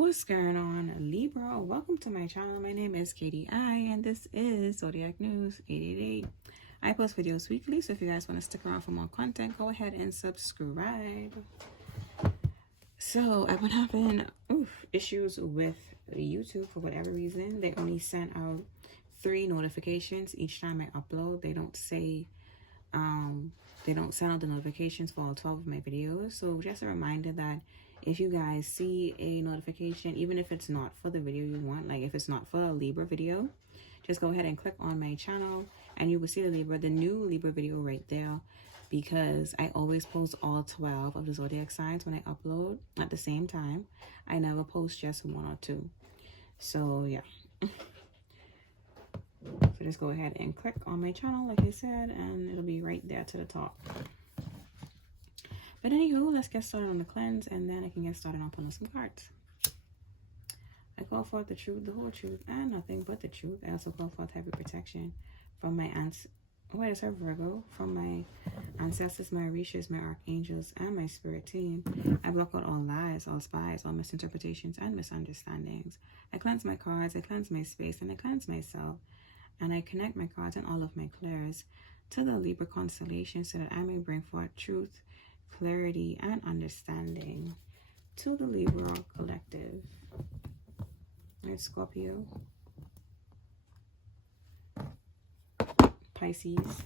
What's going on, Libra? Welcome to my channel. My name is Katie and this is Zodiac News 888. I post videos weekly, so if you guys want to stick around for more content, go ahead and subscribe. So I've been having issues with YouTube for whatever reason. They only sent out 3 notifications each time I upload. They don't say they don't send out the notifications for all 12 of my videos. So just a reminder that if you guys see a notification, even if it's not for the video you want, like if it's not for a Libra video, just go ahead and click on my channel and you will see the new Libra video right there, because I always post all 12 of the zodiac signs when I upload at the same time. I never post just 1 or 2. So yeah. So just go ahead and click on my channel, like I said, and it'll be right there to the top. But anywho, let's get started on the cleanse, and then I can get started on pulling some cards. I call forth the truth, the whole truth, and nothing but the truth. I also call forth heavy protection from my Virgo, from my ancestors, my Orishas, my archangels, and my spirit team. I block out all lies, all spies, all misinterpretations, and misunderstandings. I cleanse my cards, I cleanse my space, and I cleanse myself. And I connect my cards and all of my clairs to the Libra constellation so that I may bring forth truth, clarity, and understanding to the Libra collective. It's Scorpio, Pisces.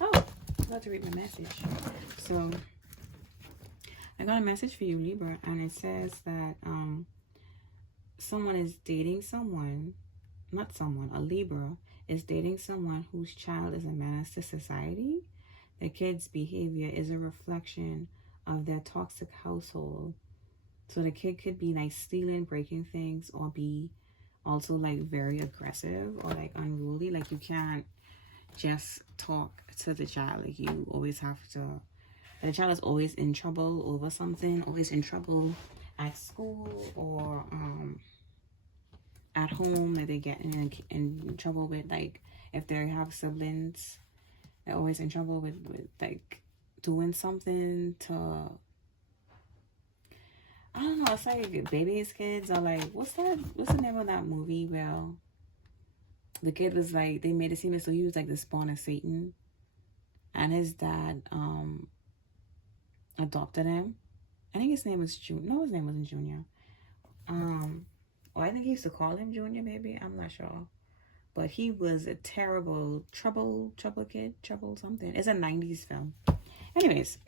Oh, I'm about to read my message. So I got a message for you, Libra, and it says that someone is dating a Libra is dating someone whose child is a menace to society. The kid's behavior is a reflection of their toxic household. So the kid could be like stealing, breaking things, or be also like very aggressive or like unruly. Like you can't just talk to the child. Like you always have to. The child is always in trouble over something, always in trouble at school or at home, that they get in trouble with. Like if they have siblings, they're always in trouble with like doing something to, I don't know, it's like baby's kids are like, what's the name of that movie where the kid was like, they made it seem as though he was like the spawn of Satan and his dad adopted him. I think his name was Junior. No, his name wasn't Junior. Or I think he used to call him Junior, maybe. I'm not sure. But he was a terrible trouble kid. Trouble something. It's a 90s film. Anyways.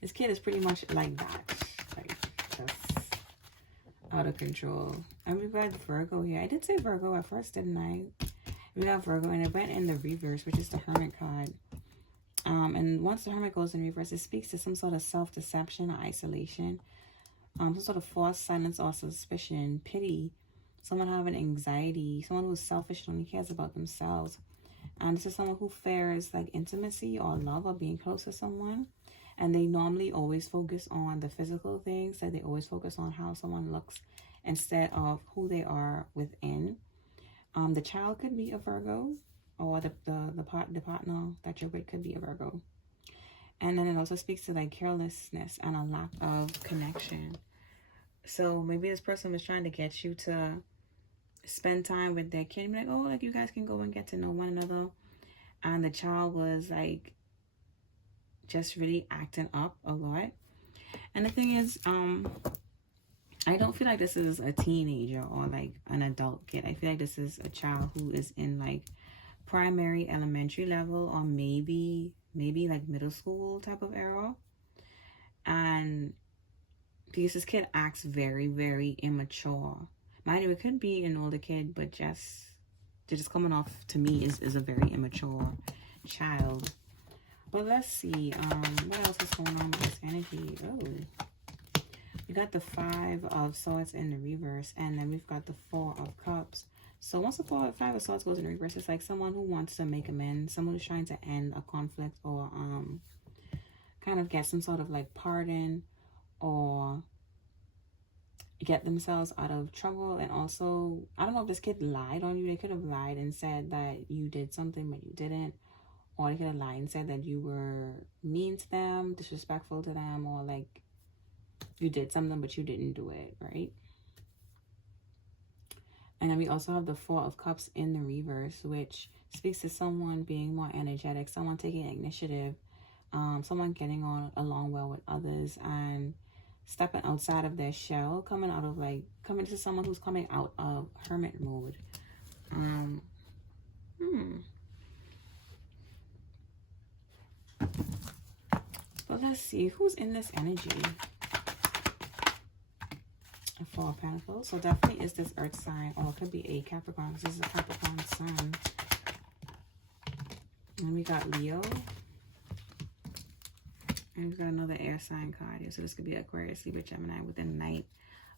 This kid is pretty much like that. Like, just out of control. And we've got Virgo here. I did say Virgo at first, didn't I? We got Virgo, and it went in the reverse, which is the Hermit card. And once the Hermit goes in reverse, it speaks to some sort of self-deception or isolation. Some sort of forced silence or suspicion, pity, someone having anxiety, someone who's selfish and only cares about themselves. And this is someone who fears like intimacy or love or being close to someone. And they normally always focus on the physical things, like they always focus on how someone looks instead of who they are within. The child could be a Virgo, or the partner that you're with could be a Virgo. And then it also speaks to like carelessness and a lack of connection. So maybe this person was trying to get you to spend time with their kid. Like, oh, like you guys can go and get to know one another. And the child was like just really acting up a lot. And the thing is, I don't feel like this is a teenager or like an adult kid. I feel like this is a child who is in like primary, elementary level, or maybe like middle school type of era. And because this kid acts very, very immature. Mind you, it could be an older kid, but just coming off to me is a very immature child. But let's see, what else is going on with this energy? Oh, we got the 5 of Swords in the reverse, and then we've got the 4 of Cups. So once the 5 of Swords goes in reverse, it's like someone who wants to make amends, someone who's trying to end a conflict or kind of get some sort of like pardon or get themselves out of trouble. And also, I don't know if this kid lied on you. They could have lied and said that you did something but you didn't, or they could have lied and said that you were mean to them, disrespectful to them, or like you did something but you didn't do it, right? And then we also have the Four of Cups in the reverse, which speaks to someone being more energetic, someone taking initiative, someone getting along well with others and stepping outside of their shell, coming to someone who's coming out of hermit mode. But let's see who's in this energy. Four of Pentacles. So definitely is this earth sign, or it could be a Capricorn, because this is a Capricorn sun. And we got Leo. And we've got another air sign card here. So this could be Aquarius, Libra, Gemini with the Knight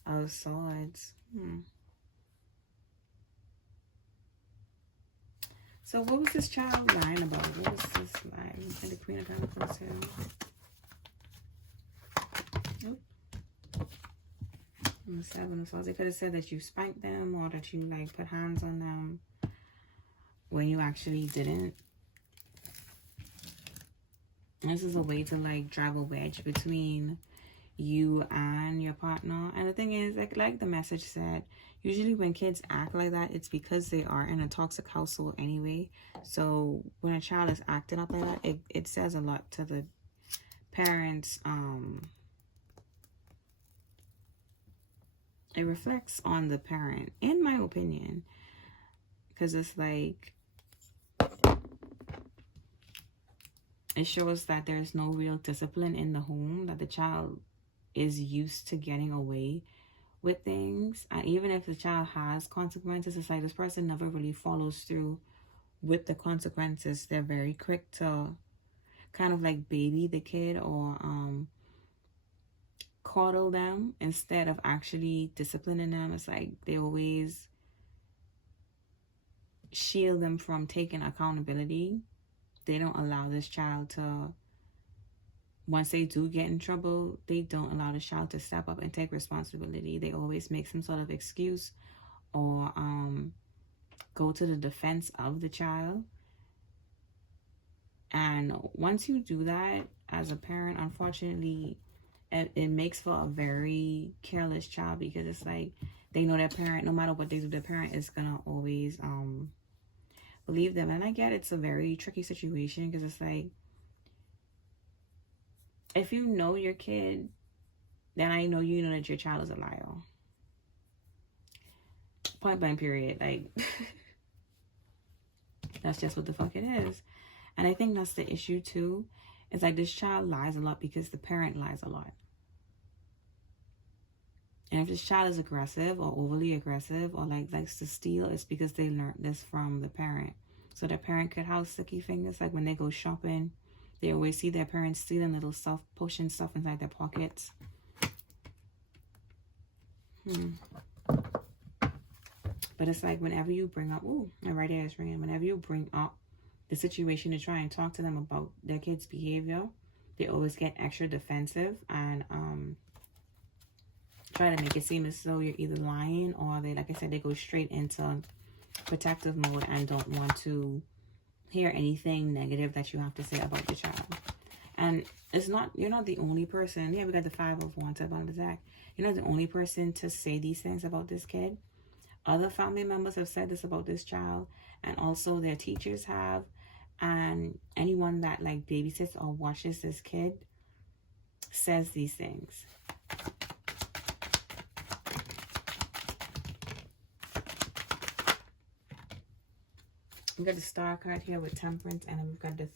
of Swords. So what was this child lying about? What was this lie? And the Queen of Pentacles here. Nope. And the Seven of Swords. They could have said that you spanked them, or that you like put hands on them when you actually didn't. This is a way to like drive a wedge between you and your partner. And the thing is, like the message said, usually when kids act like that, it's because they are in a toxic household anyway. So when a child is acting up like that, it says a lot to the parents. It reflects on the parent, in my opinion, because it's like, it shows that there's no real discipline in the home, that the child is used to getting away with things. And even if the child has consequences, it's like this person never really follows through with the consequences. They're very quick to kind of like baby the kid, or coddle them instead of actually disciplining them. It's like they always shield them from taking accountability. They don't allow this child to, once they do get in trouble, they don't allow the child to step up and take responsibility. They always make some sort of excuse, or go to the defense of the child. And once you do that as a parent, unfortunately, it makes for a very careless child, because it's like they know their parent, no matter what they do, their parent is gonna always believe them. And I get it's a very tricky situation, because it's like, if you know your kid, then I know you know that your child is a liar. Point blank period. Like, that's just what the fuck it is. And I think that's the issue too. It's like this child lies a lot because the parent lies a lot. And if this child is aggressive or overly aggressive, or like likes to steal, it's because they learned this from the parent. So the parent could have sticky fingers. Like when they go shopping, they always see their parents stealing little stuff, pushing stuff inside their pockets. But it's like whenever you bring up, ooh, my right ear is ringing. Whenever you bring up the situation to try and talk to them about their kid's behavior, they always get extra defensive and try to make it seem as though you're either lying, or they, like I said, they go straight into protective mode and don't want to hear anything negative that you have to say about the child. And it's not, you're not the only person. Yeah, we got the Five of Wands up on the deck. You're not the only person to say these things about this kid. Other family members have said this about this child, and also their teachers have, and anyone that like babysits or watches this kid says these things. We've got the Star card here with Temperance, and then we've got the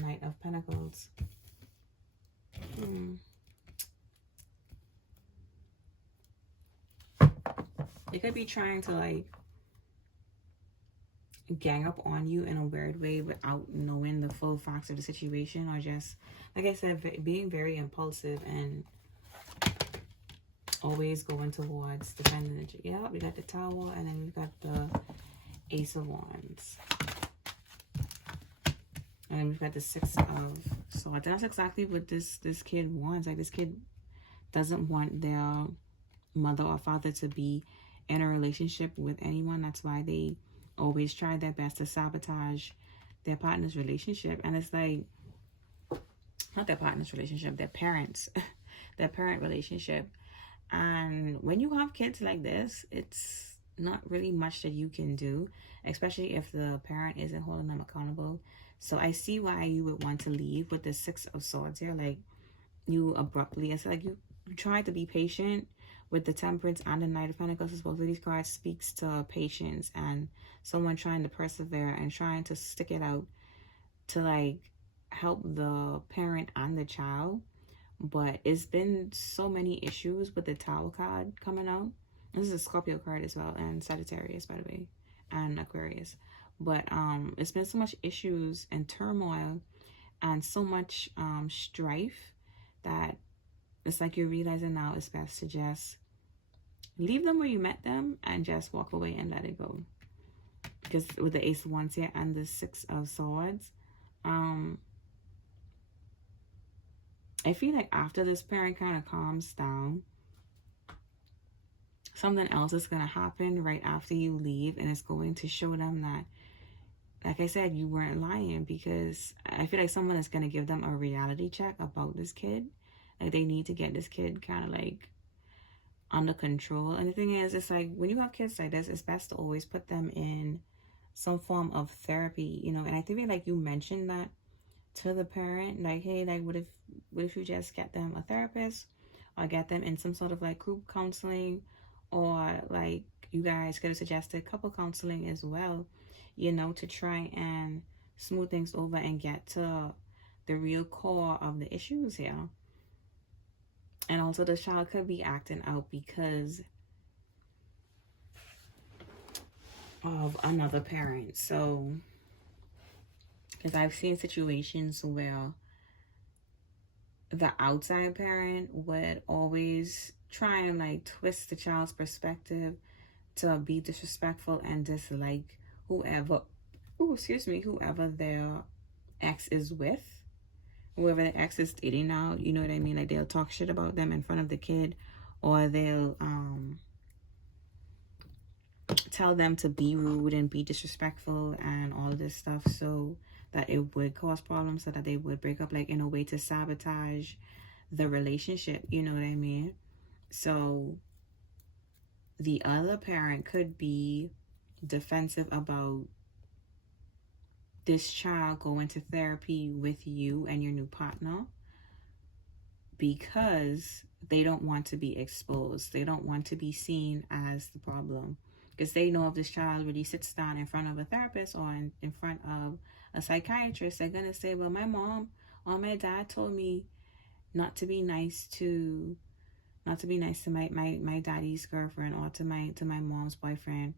Knight of Pentacles. They could be trying to like gang up on you in a weird way without knowing the full facts of the situation, or just, like I said, being very impulsive and always going towards defending the... Yeah, we got the Tower, and then we've got the Ace of Wands. And then we've got the Six of Swords. That's exactly what this kid wants. Like, this kid doesn't want their mother or father to be in a relationship with anyone. That's why they always try their best to sabotage their partner's relationship. And it's like, not their partner's relationship, their parents, their parent relationship. And when you have kids like this, it's not really much that you can do, especially if the parent isn't holding them accountable. So I see why you would want to leave with the Six of Swords here. Like, you abruptly, it's like you try to be patient with the Temperance and the Knight of Pentacles. Both of these cards speaks to patience and someone trying to persevere and trying to stick it out to like help the parent and the child. But it's been so many issues with the Tower card coming out. This is a Scorpio card as well, and Sagittarius, by the way, and Aquarius. But it's been so much issues and turmoil and so much strife that it's like you're realizing now it's best to just leave them where you met them and just walk away and let it go. Because with the Ace of Wands here and the Six of Swords, I feel like after this parent kind of calms down, something else is going to happen right after you leave, and it's going to show them that, like I said, you weren't lying. Because I feel like someone is going to give them a reality check about this kid. Like, they need to get this kid kind of like under control. And the thing is, it's like when you have kids like this, it's best to always put them in some form of therapy, you know. And I think like you mentioned that to the parent, like, hey, like what if you just get them a therapist, or get them in some sort of like group counseling, or like you guys could have suggested couple counseling as well, you know, to try and smooth things over and get to the real core of the issues here. And also the child could be acting out because of another parent. So, because I've seen situations where the outside parent would always try and like twist the child's perspective to be disrespectful and dislike whoever their ex is with, whoever the ex is dating now, you know what I mean? Like, they'll talk shit about them in front of the kid, or they'll tell them to be rude and be disrespectful and all this stuff, so that it would cause problems, so that they would break up, like in a way to sabotage the relationship, you know what I mean? So the other parent could be defensive about this child going to therapy with you and your new partner because they don't want to be exposed. They don't want to be seen as the problem. Because they know if this child really sits down in front of a therapist or in front of a psychiatrist, they're going to say, well, my mom or my dad told me not to be nice to my daddy's girlfriend, or to my mom's boyfriend,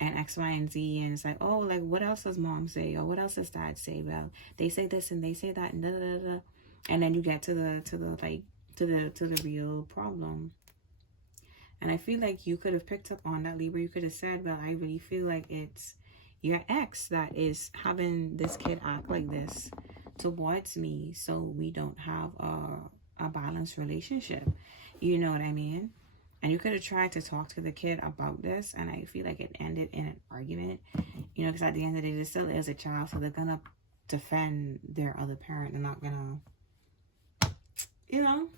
and X, Y, and Z. And it's like, oh, like, what else does mom say, or what else does dad say? Well, they say this and they say that, and da da da da. And then you get to the real problem. And I feel like you could have picked up on that, Libra. You could have said, well, I really feel like it's your ex that is having this kid act like this towards me, so we don't have a balanced relationship. You know what I mean? And you could have tried to talk to the kid about this, and I feel like it ended in an argument. You know, because at the end of the day, there still is a child, so they're going to defend their other parent. They're not going to, you know,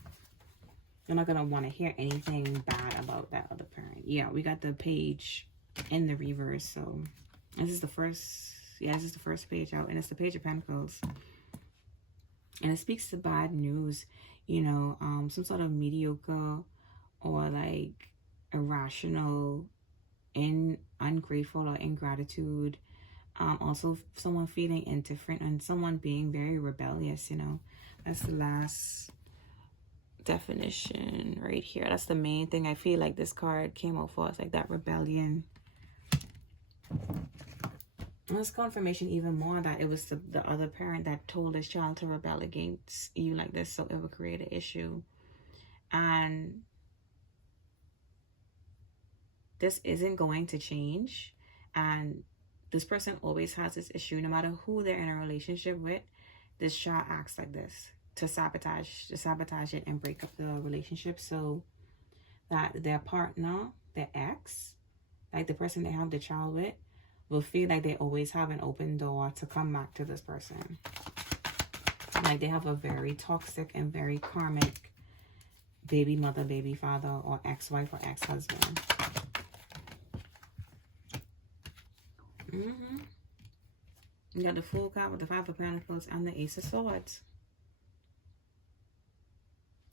they're not going to want to hear anything bad about that other parent. Yeah, we got the page in the reverse. So this is the first, this is the first page out. And it's the Page of Pentacles. And it speaks to bad news, you know, some sort of mediocre or like irrational, ungrateful or ingratitude. Also someone feeling indifferent and someone being very rebellious, you know. That's the last definition right here. That's the main thing I feel like this card came out for. It's like that rebellion. And it's confirmation even more that it was the other parent that told this child to rebel against you like this, so it would create an issue. And this isn't going to change. And this person always has this issue. No matter who they're in a relationship with, this child acts like this to sabotage it and break up the relationship, so that their partner, their ex, like the person they have the child with, will feel like they always have an open door to come back to this person. Like they have a very toxic and very karmic baby mother, baby father, or ex-wife or ex-husband. You got the Fool card with the Five of Pentacles and the Ace of Swords.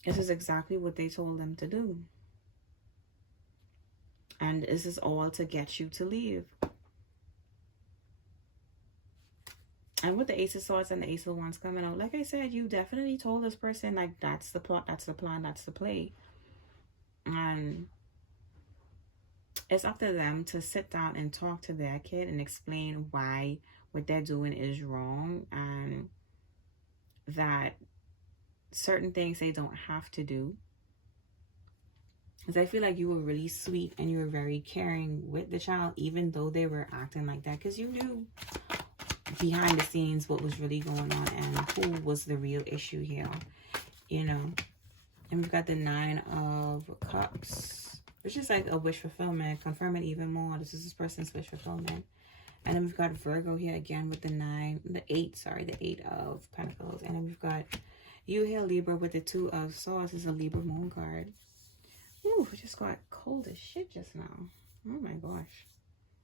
This is exactly what they told them to do. And this is all to get you to leave. And with the Ace of Swords and the Ace of Wands coming out, like I said, you definitely told this person, like, that's the plot, that's the plan, that's the play. And it's up to them to sit down and talk to their kid and explain why what they're doing is wrong, and that certain things they don't have to do. Because I feel like you were really sweet and you were very caring with the child, even though they were acting like that, because you knew behind the scenes what was really going on and who was the real issue here, you know. And we've got the Nine of Cups, which is like a wish fulfillment, confirm it even more. This is this person's wish fulfillment. And then we've got Virgo here again with the eight of Pentacles. And then we've got you here, Libra, with the Two of Swords. This is a Libra moon card. Ooh, it just got cold as shit just now. Oh my gosh.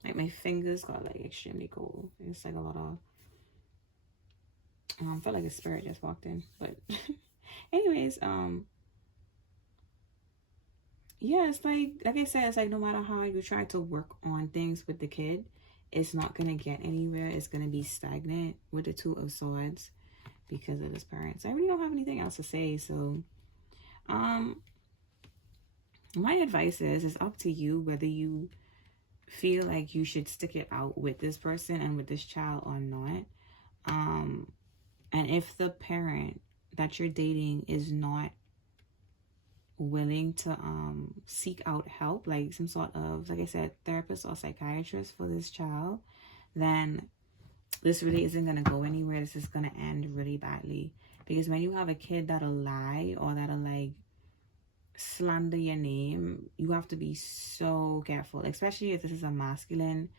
Like my fingers got like extremely cold. It's like a lot of I felt like a spirit just walked in. But anyways, yeah, it's like I said, it's like no matter how you try to work on things with the kid, it's not gonna get anywhere. It's gonna be stagnant with the Two of Swords because of his parents. I really don't have anything else to say. So my advice is it's up to you whether you feel like you should stick it out with this person and with this child or not. And if the parent that you're dating is not willing to seek out help, like some sort of, like I said, therapist or psychiatrist for this child, then this really isn't going to go anywhere. This is going to end really badly. Because when you have a kid that'll lie or that'll like slander your name, you have to be so careful, especially if this is a masculine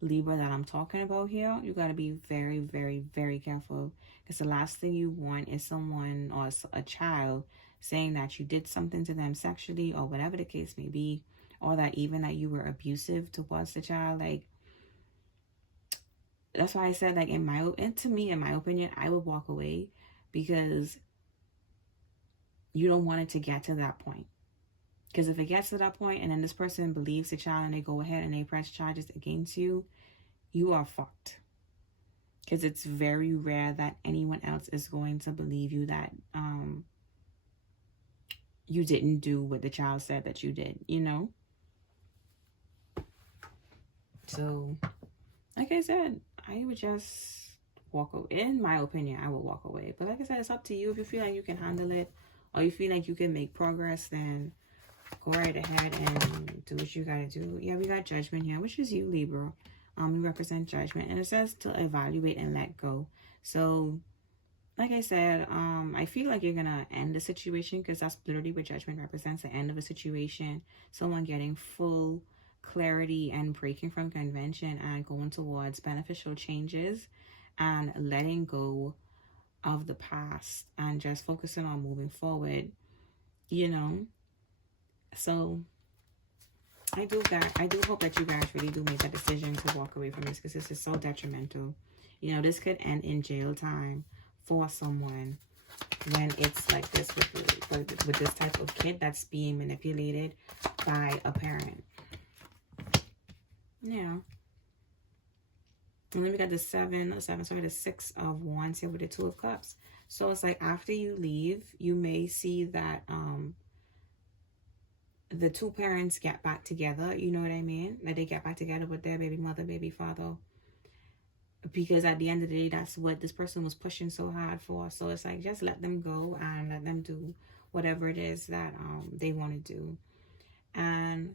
Libra that I'm talking about here. You got to be very, very, very careful, because the last thing you want is someone or a child saying that you did something to them sexually or whatever the case may be, or that even that you were abusive towards the child. Like, that's why I said, like, in my opinion, I would walk away, because you don't want it to get to that point. Because if it gets to that point and then this person believes the child and they go ahead and they press charges against you, you are fucked. Because it's very rare that anyone else is going to believe you that you didn't do what the child said that you did, you know? So, like I said, I would just walk away. In my opinion, I will walk away. But like I said, it's up to you. If you feel like you can handle it or you feel like you can make progress, then go right ahead and do what you gotta do. Yeah, we got Judgment here, which is you, Libra. You represent Judgment, and it says to evaluate and let go. So, like I said, I feel like you're gonna end the situation, because that's literally what Judgment represents, the end of a situation. Someone getting full clarity and breaking from convention and going towards beneficial changes and letting go of the past and just focusing on moving forward, you know. So I do hope that you guys really do make that decision to walk away from this, because this is so detrimental. You know, this could end in jail time for someone when it's like this with this type of kid that's being manipulated by a parent. Yeah. And then we got the the Six of Wands here with the Two of Cups. So it's like after you leave, you may see that the two parents get back together, you know what I mean? That they get back together with their baby mother, baby father. Because at the end of the day, that's what this person was pushing so hard for. So it's like, just let them go and let them do whatever it is that they want to do. And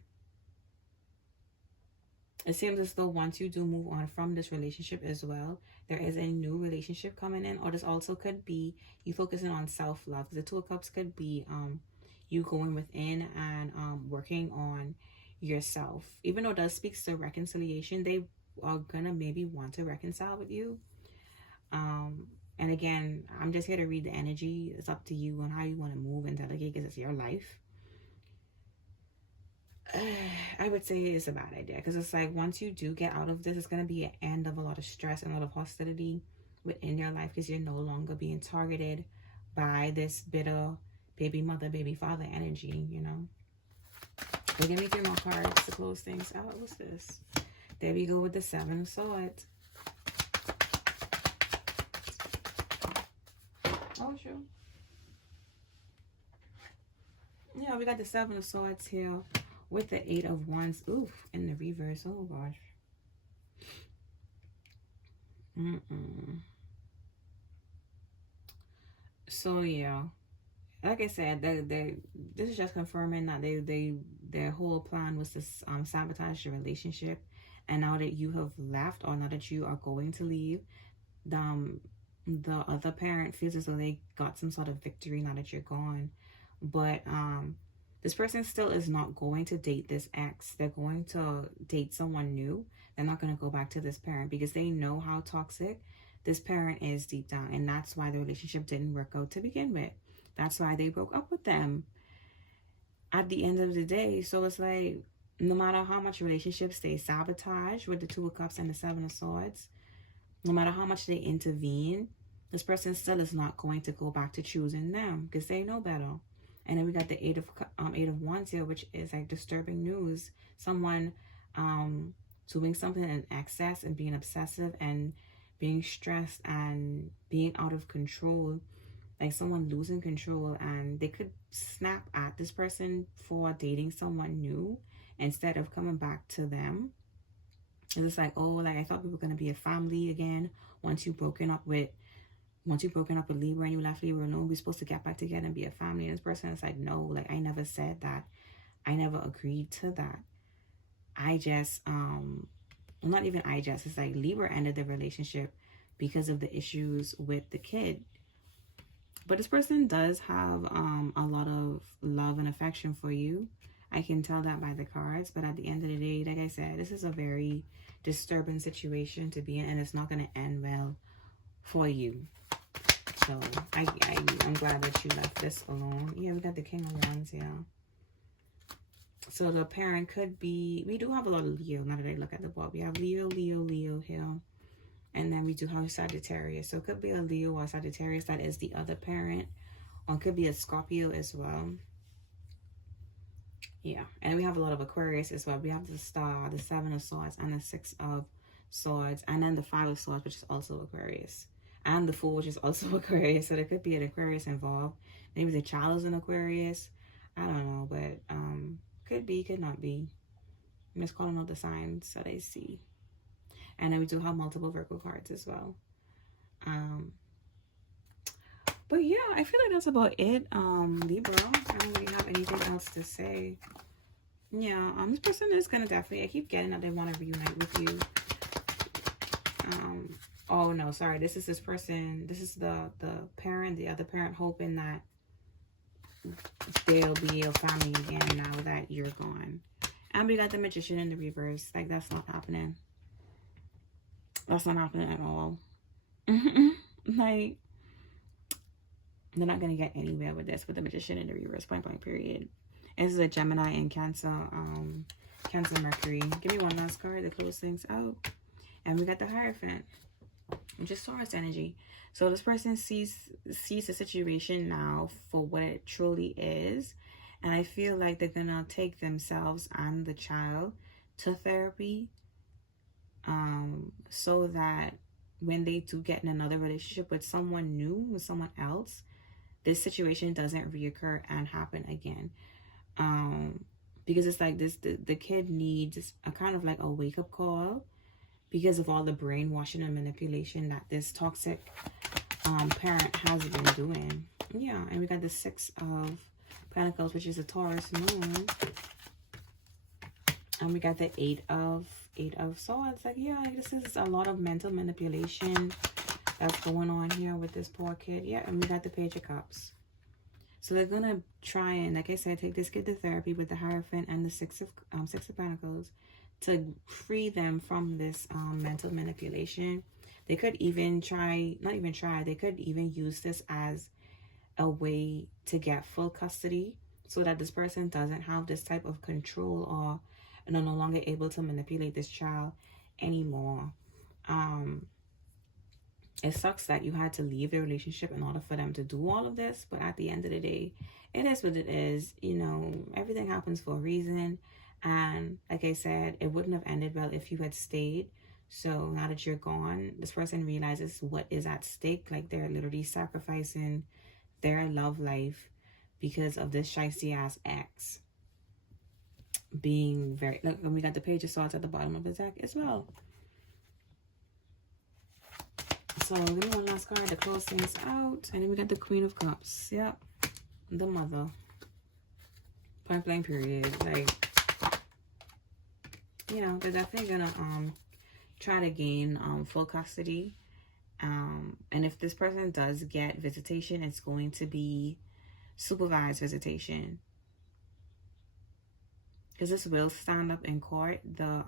it seems as though once you do move on from this relationship as well, there is a new relationship coming in. Or this also could be you focusing on self-love. The Two of Cups could be you going within and working on yourself. Even though it does speak to reconciliation, they are gonna maybe want to reconcile with you. And again, I'm just here to read the energy. It's up to you on how you want to move and delegate, because it's your life. I would say it's a bad idea, because it's like once you do get out of this, it's going to be an end of a lot of stress and a lot of hostility within your life, because you're no longer being targeted by this bitter baby mother, baby father energy, you know. But give me 3 more cards to close things out. What's this? There we go with the 7 of Swords. Oh, sure. Yeah, we got the 7 of Swords here with the 8 of Wands. Oof, in the reverse. Oh, gosh. So, yeah. Like I said, this is just confirming that their whole plan was to sabotage your relationship. And now that you have left, or now that you are going to leave, the other parent feels as though they got some sort of victory now that you're gone. But this person still is not going to date this ex. They're going to date someone new. They're not going to go back to this parent, because they know how toxic this parent is deep down. And that's why the relationship didn't work out to begin with. That's why they broke up with them at the end of the day. So it's like, no matter how much relationships they sabotage with the 2 of Cups and the 7 of Swords, no matter how much they intervene, this person still is not going to go back to choosing them, because they know better. And then we got the 8 of Wands here, which is like disturbing news. Someone doing something in excess and being obsessive and being stressed and being out of control. Like someone losing control, and they could snap at this person for dating someone new instead of coming back to them. It's like, oh, like I thought we were gonna be a family again. Once you've broken up with Libra and you left Libra, no, we're supposed to get back together and be a family. And this person is like, no, like I never said that. I never agreed to that. I just it's like Libra ended the relationship because of the issues with the kid. But this person does have a lot of love and affection for you. I can tell that by the cards. But at the end of the day, like I said, this is a very disturbing situation to be in, and it's not going to end well for you. So I'm glad that you left this alone. Yeah, we got the King of Wands here. So the parent could be, we do have a lot of Leo now that I look at the board. We have Leo here. And then we do have Sagittarius. So it could be a Leo or Sagittarius that is the other parent. Or it could be a Scorpio as well. Yeah. And we have a lot of Aquarius as well. We have the Star, the 7 of Swords, and the 6 of Swords. And then the 5 of Swords, which is also Aquarius. And the Fool, which is also Aquarius. So there could be an Aquarius involved. Maybe the child is an Aquarius. I don't know. But could be, could not be. I'm just calling out the signs so they see. And then we do have multiple Virgo cards as well. But yeah, I feel like that's about it. Libra, I don't really have anything else to say. Yeah, this person is gonna definitely, I keep getting that they want to reunite with you. Oh no, sorry, this is this person, this is the parent, the other parent, hoping that they'll be a family again now that you're gone. And we got the Magician in the reverse. Like, that's not happening. That's not happening at all. Like, they're not gonna get anywhere with this, with the Magician in the reverse. Point blank period. This is a Gemini and Cancer, Cancer Mercury. Give me one last card to close things out. And we got the Hierophant, which is Taurus energy. So this person sees the situation now for what it truly is. And I feel like they're gonna take themselves and the child to therapy, so that when they do get in another relationship with someone new, with someone else, this situation doesn't reoccur and happen again. Because it's like this, the kid needs a kind of like a wake-up call because of all the brainwashing and manipulation that this toxic parent has been doing. Yeah, and we got the 6 of Pentacles, which is a Taurus moon. And we got the 8 of Swords. Like, yeah, like this is a lot of mental manipulation that's going on here with this poor kid. Yeah, and we got the Page of Cups. So they're gonna try and, like I said, take this kid to therapy with the Hierophant and the 6 of Pentacles to free them from this mental manipulation. They could even try, not even try, they could even use this as a way to get full custody so that this person doesn't have this type of control or are no longer able to manipulate this child anymore. It sucks that you had to leave the relationship in order for them to do all of this, but at the end of the day, it is what it is. You know, everything happens for a reason. And like I said, it wouldn't have ended well if you had stayed. So now that you're gone, this person realizes what is at stake. Like, they're literally sacrificing their love life because of this shiesty ass ex being very, look, we got the Page of Swords at the bottom of the deck as well. So give me one last card to close things out. And then we got the Queen of Cups. Yep. The mother. Point blank period. Like, you know, they're definitely gonna try to gain full custody. And if this person does get visitation, it's going to be supervised visitation. Because this will stand up in court. The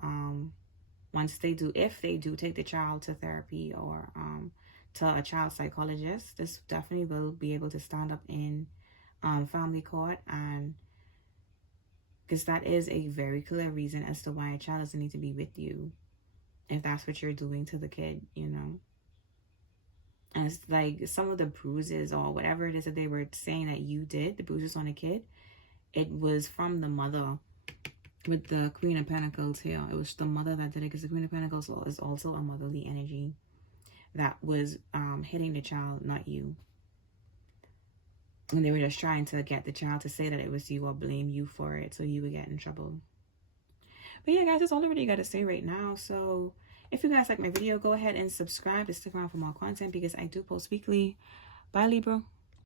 once they do, if they do take the child to therapy or to a child psychologist, this definitely will be able to stand up in family court. And because that is a very clear reason as to why a child doesn't need to be with you if that's what you're doing to the kid, you know. And it's like some of the bruises or whatever it is that they were saying that you did, the bruises on the kid, it was from the mother. With the Queen of Pentacles here, it was the mother that did it, because the Queen of Pentacles is also a motherly energy that was hitting the child, not you. And they were just trying to get the child to say that it was you or blame you for it, so you would get in trouble. But yeah, guys, that's all I really got to say right now. So if you guys like my video, go ahead and subscribe to stick around for more content, because I do post weekly. Bye, Libra.